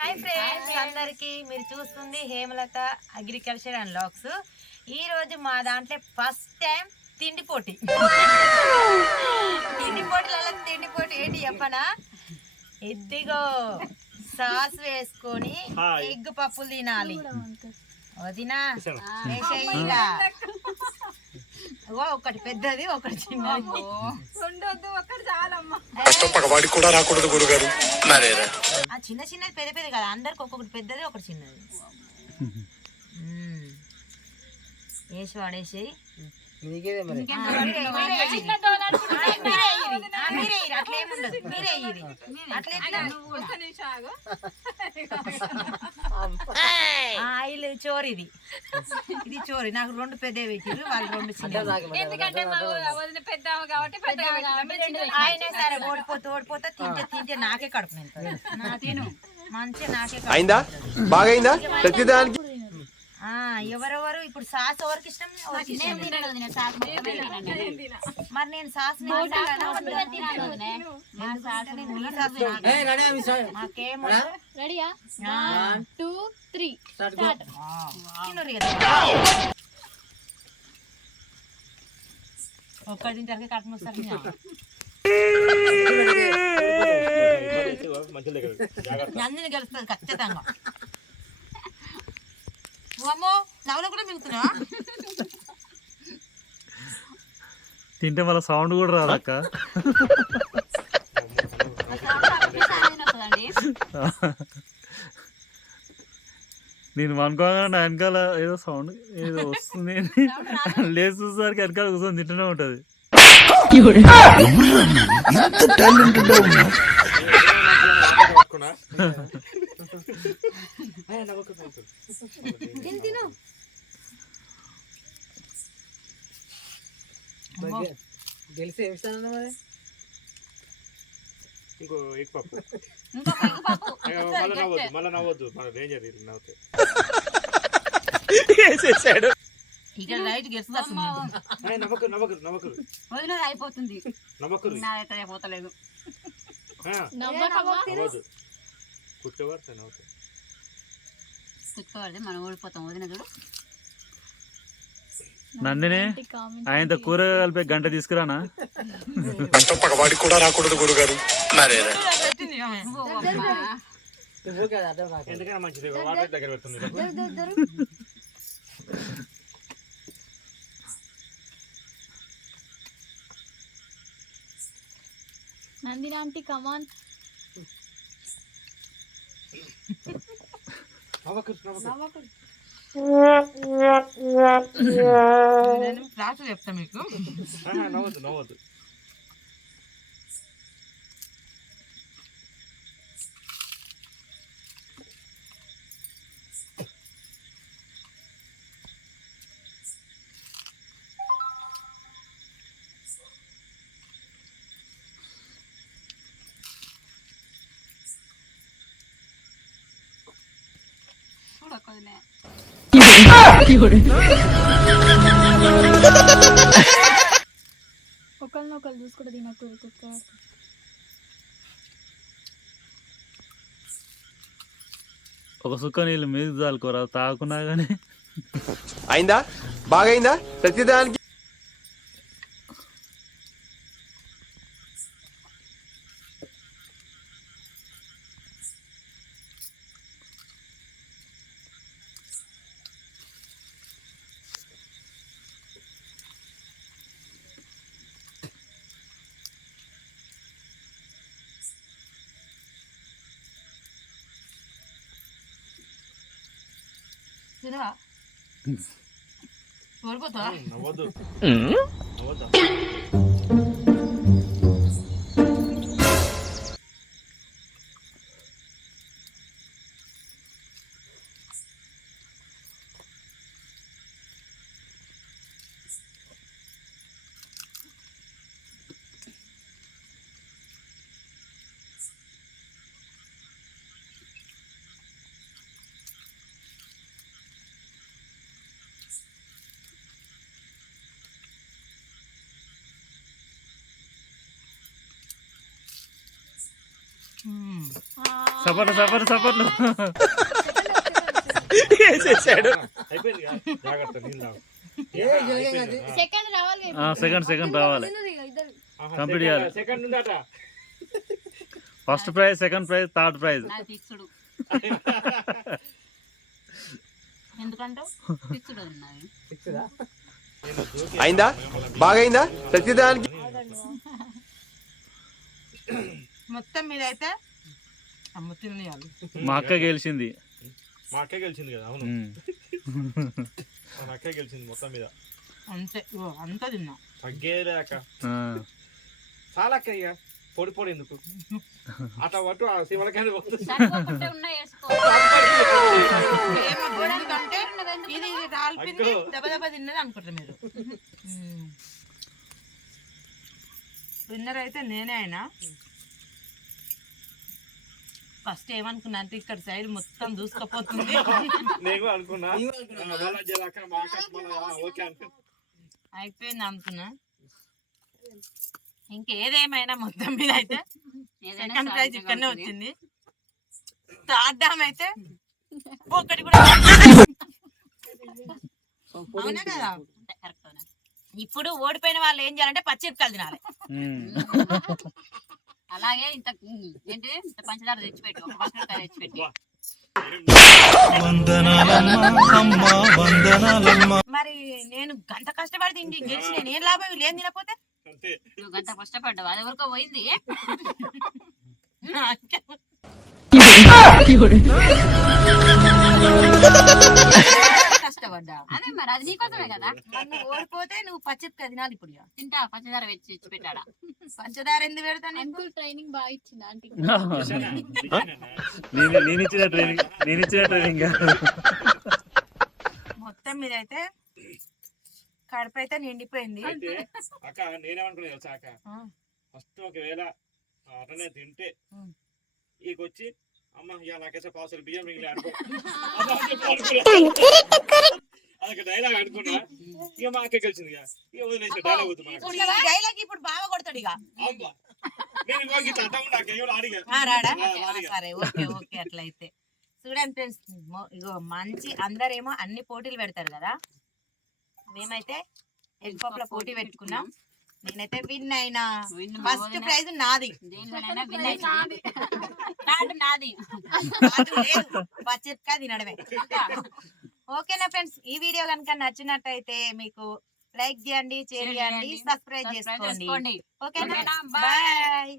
Hi friends అందరికి మీరు చూస్తుంది హేమలత అగ్రికల్చర్ అండ్ లాక్స్. ఈ రోజు మా దాంట్లో ఫస్ట్ టైం తిండి పోటీ. తిండి పోటీలలో తిండి పోటీ ఏంటి చెప్పనా? ఎద్దిగో సాస్ వేసుకొని ఎగ్ పప్పులు తినాలి. వదినా ఒకటి పెద్దది ఒకటి చిన్నది. పగవాడికి కూడా రాకూడదు గురుగారు. మరేరా ఆ చిన్న చిన్నది పెద్ద పెద్ద కదా. అందరికి ఒక్కొక్కటి పెద్దది ఒకటి చిన్నది. వేసి వాడేసి నీకేదే మరి? ఆయిల్ చోరు ఇది. ఇది చోరు. నాకు రెండు పెద్ద పెట్టిరు వాళ్ళు రెండు చిన్న ఆయనే సరే ఓడిపోతే ఓడిపోతే తింటే తింటే నాకే కడుపు తిను. మంచిగా నాకే బాగైందా? ప్రతిదానికి ఎవరెవరు? ఇప్పుడు సాస్ ఎవరికి ఇష్టం. మరి నేను సాస్. రెడీయా టూ త్రీ స్టార్ట్ మూస్తారు నందిని గెలుస్తుంది ఖచ్చితంగా అమ్మో నవ్వులో కూడా మిగుతున్నా తింటే మళ్ళీ సౌండ్ కూడా రాదక్క నేను అనుకోగానే నా వెనకాల ఏదో సౌండ్ ఏదో వస్తుంది లేచి చూసేసరికి వెనకాల కూర్చొని తింటూనే ఉంటుంది. గెలిచి ఏమి ఇస్తానన్నా మరి? ఇంకో ఎగ్ పప్పు. అయ్యో, మళ్ళా నవ్వద్దు మళ్ళా నవ్వద్దు. మన డేంజర్ ఇది నవ్వుతే. ఇక్కడ లైట్ గెలుస్తుంది అయ్య, నవ్వకరు నవ్వకరు నవ్వకరు వదిలేదు అయిపోతుంది. నవ్వకరు నాదైతే అయిపోతలేదు. నవ్వకమ్మా కుట్టుకోవాలి మనం ఓడిపోతాం వదిన చూడు. నందిని ఆయనతో కూర కలిపే గంట తీసుకురానా? పగవాడికి కూడా రాకూడదు గురుగారు. నందిని ఆంటీ కమాన్ నేను క్లాస్ చెప్తా మీకు. ఆహా, నవ్వద్దు. నవ్వద్దు ఒకరినొకరు చూసుకుంటే కుక్క. ఒక సుక్క నీళ్ళు మీద చాలుకోరా తాకున్నా కానీ అయిందా? బాగైందా? ప్రతిదానికి తినవా? ఓడిపోతావా ఏ, జరగం అది. అయిపోయింది. సెకండ్ రావాలి. సెకండ్ సెకండ్ రావాలి. సెకండ్ చేయాలి. First prize second prize third prize ఉన్నది ఫిక్స్డా? అయిందా? బాగైందా? ప్రతిదానికి? మొత్తం మీద అయితే అమ్మ తినేయాలి మా అక్క గెలిచింది. మా అక్క గెలిచింది కదా అవును. మా అక్క గెలిచింది మొత్తం మీద. అంతే ఓ, అంతా తిన్నా. తగ్గేదే అక్క. చాలా అక్క ఇక పొడి పొడి ఎందుకు? అట్లా పట్టు ఆ శివలకాయ ఇది రాలిపింది. దెబ్బ దెబ్బ తిన్నది అనుకుంటారు మీరు. విన్నర్ అయితే నేనే అయినా. ఫస్ట్ ఏమనుకున్నా అంటే ఇక్కడ సైడ్ మొత్తం దూసుకపోతుంది. అయిపోయింది అనుకున్నా? ఇంకేదేమైనా మొత్తం మీద అయితే ఏదైనా సెకండ్ ప్రైజ్ ఇక్కడనే. వచ్చింది. థర్డ్ డామ్ అయితే ఒకటి కూడా అవునా కదా. ఇప్పుడు ఓడిపోయిన వాళ్ళు ఏం చేయాలంటే పచ్చిమిరపకాయలు తినాలి. అలాగే ఇంత ఏంటి? ఇంత పంచదార తెచ్చిపెట్టు. ఒక పచ్చిమిరపకాయ తెచ్చిపెట్టి. మరి నేను గంట కష్టపడి తిండి గెలిచి నేను ఏం లాభం? వీళ్ళు ఏం తినకపోతే? అంతే. నువ్వు గంట కష్టపడ్డావు? అది ఎవరికో పోయింది? మరి అది నీకోసమే కదా? నువ్వు ఓడిపోతే నువ్వు పచ్చిమిరపకాయ తినాలి ఇప్పుడు ఇక. తింటా పంచదార వెచ్చి ఇచ్చి పెట్టాడా పంచదార ఎందుకు పెడతాను అంకుల్ ట్రైనింగ్ బాగా ఇచ్చింది ఆంటీ నేను నేను ఇచ్చిన ట్రైనింగ్ నేను ఇచ్చిన ట్రైనింగ్ మొత్తం మీద అయితే కడుపు అయితే నిండిపోయింది. అయితే అక్క నేనేమనుకున్నా తెలుసా అక్క ఆ. ఫస్ట్ ఒకవేళ అటనే తింటే ఉం. ఈకొచ్చి అమ్మ ఇక పావుసలు బియ్యం మిగిలి అనుకో. డైలాగ్ అనుకున్నా? ఇక మా అక్క గెలిచింది ఇక. ఇక వదిలేసి డైలాగ్ వద్దు మనకు ఇప్పుడు ఈ డైలాగ్ ఇప్పుడు బాగా కొడతాడు ఇక. నేను ఎవరు అడిగా. సరే ఓకే ఓకే అట్లయితే. చూడండి ఫ్రెండ్స్ ఇగో మంచి అందరేమో అన్ని పోటీలు పెడతారు కదా. మేమైతే ఎగ్ పప్పుల పోటీ పెట్టుకున్నాం. నేనైతే విన్ అయినా. ఫస్ట్. ప్రైజ్ నాది. నాది. పచ్చిమిరపకాయ తినడమే. ఓకేనా ఫ్రెండ్స్? ఈ వీడియో కనుక నచ్చినట్టయితే మీకు లైక్ చేయండి షేర్ చేయండి సబ్స్క్రైబ్ చేసుకోండి. ఓకేనా. బాయ్.